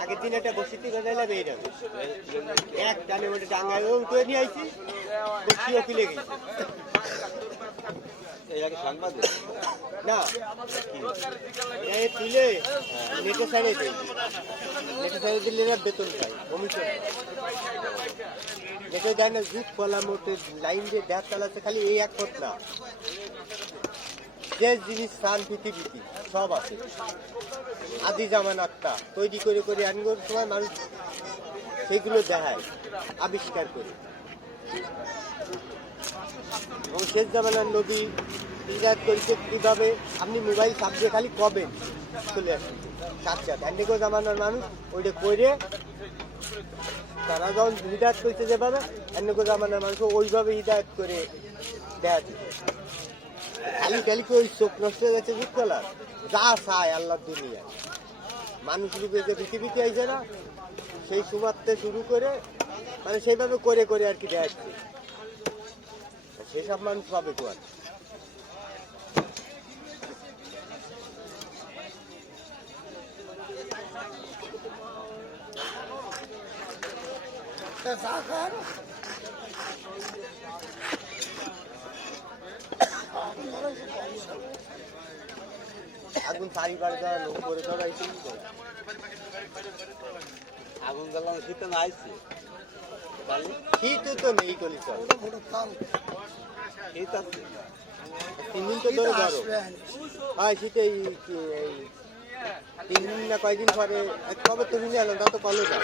আগের দিন একটা বসিতে গজাইলা বেয়ে যাবে এক টানে ওটা ডাঙ্গায় তুলে নিয়ে আইছি বসিও কিলে গেছে সাংবাদিক না তুলে নেটে সাইডে দিই নেটে সাইডে দিলে বেতন পাই কমিশন নেটে দেয় না যুগ কলা মোটে লাইন দিয়ে দেখ চালাচ্ছে খালি এই এক পথ না যে জিনিস স্থান পৃথিবীতে সব আছে আদি জামানাতটা তৈরি করে করে আনগোর সময় মানুষ সেইগুলো দেখায় আবিষ্কার করে এবং শেষ জামানার নবী ইজাদ করেছে কীভাবে আপনি মোবাইল চাপবে খালি কবেন চলে আসছে সাথে সাথে অ্যান্ডিগো জামানার মানুষ ওইটা করে তারা যখন হিদায়ত করেছে যেভাবে অ্যান্ডিগো জামানার মানুষ ওইভাবে হিদায়ত করে দেয়া দিচ্ছে খালি খালি কি ওই চোখ নষ্ট হয়ে যাচ্ছে যুগ কলার যা চায় আল্লাহর দুনিয়া মানুষ রূপে যে পৃথিবীতে আইছে না সেই সুমারতে শুরু করে মানে সেইভাবে করে করে আর কি দেখাচ্ছে সেসব মানুষ পাবে কোয়ার আগুন চারিবার দেওয়া লোক করে দেওয়া আগুন জ্বালানো শীত না আইসি শীত তো নেই কলি চল শীত আছে 3 দিন তো ধরে ধরো হ্যাঁ শীতে 3 দিন না কয়েকদিন পরে কবে তুমি নিয়ে এলো তা তো কলে না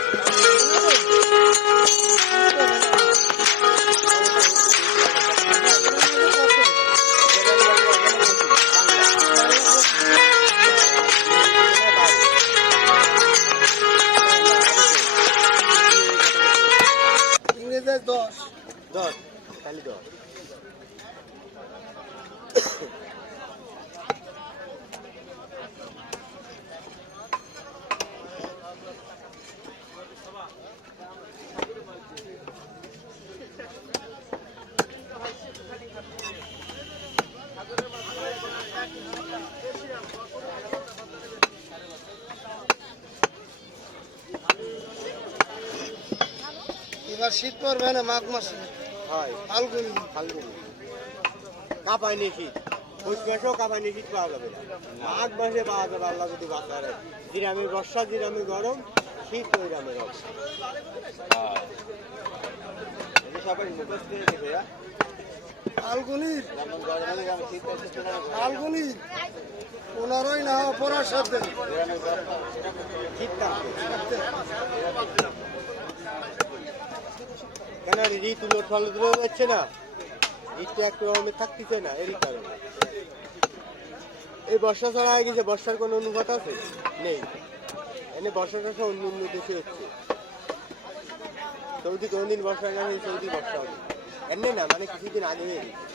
দশ খালি 10 এবার শীত পড়বে না মাঘ মাসে হয় ফাল্গুন কাঁপায়নি শীত পৌষ মাসেও কাঁপায়নি শীত পাওয়া যাবে না মাঘ মাসে পাওয়া যাবে আল্লাহ যদি বাঁচায় জিরামে বর্ষা জিরামে গরম শীত ওই রামে সবাই মুখস্থ দেখে ফাল্গুনির 15ই না পড়ার সাথে শীত কেন ঋতু ফল যাচ্ছে না ঋতু একটু রকমের থাকতেছে না এরই কারণে এই বর্ষা ছাড়া হয়ে গেছে বর্ষার কোনো অনুপাত আছে নেই এনে বর্ষাটা সব অন্য অন্য দেশে হচ্ছে সৌদি কোনদিন বর্ষা গেছে সৌদি বর্ষা হবে এমনি না মানে কিছুদিন আগে হয়ে গেছে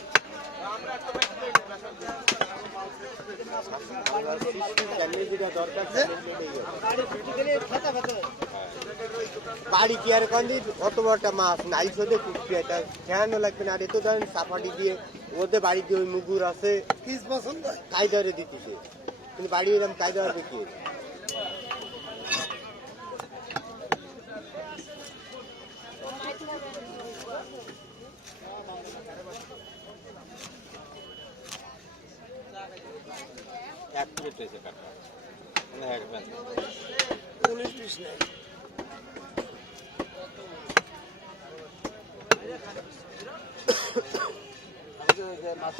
বাড়ি কি আর কান্দি অত বড়টা মাছ নাই শোধে কুটছি এটা খেয়ানো লাগবে না আর এত ধরেন সাফাটি দিয়ে ওদের বাড়ি দিয়ে ওই মুগুর আছে কায়দারে দিতেছে কিন্তু বাড়ি এরকম কায়দার দেখিয়ে এক প্লেট হয়েছে কাটা 19-20 নেই মাছ